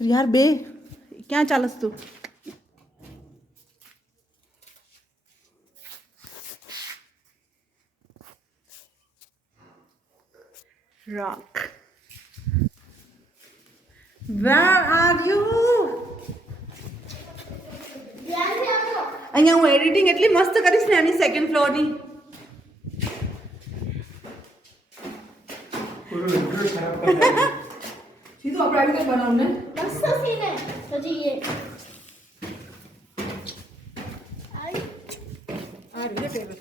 यार बे क्या चालस तू rock where are you અહીંયા હું એડિટિંગ એટલી મસ્ત કરીશ ને આની સેકન્ડ ફ્લોર ની સીધું આપણે આવી રીતે બનાવું ને મસ્ત સીને પછી એ આ રીતે ટેબલ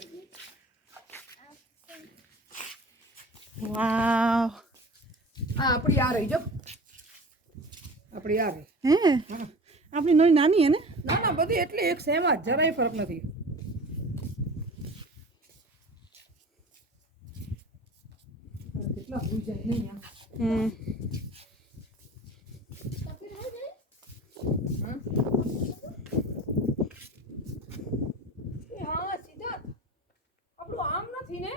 વાવ આ આપણી આ રહી જો આપણી આ રહી હે આપણી નવી નાની હે ને ના ના બધી એટલી એક સેમ જ જરાય ફરક નથી કેટલા ભૂલ જાય ને હમ હા સીધા આપણું આમ નથી ને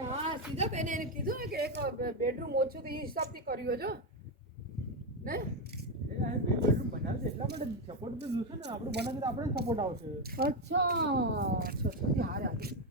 હા સીધા તેને એને કીધું ને કે એક બેડરૂમ ઓછું તો એ હિસાબથી કર્યો છો ને બેડરૂમ બનાવે છે એટલા માટે સપોર્ટ તો જોશે ને આપણું બનાવે તો આપણે સપોર્ટ આવશે અચ્છા હારે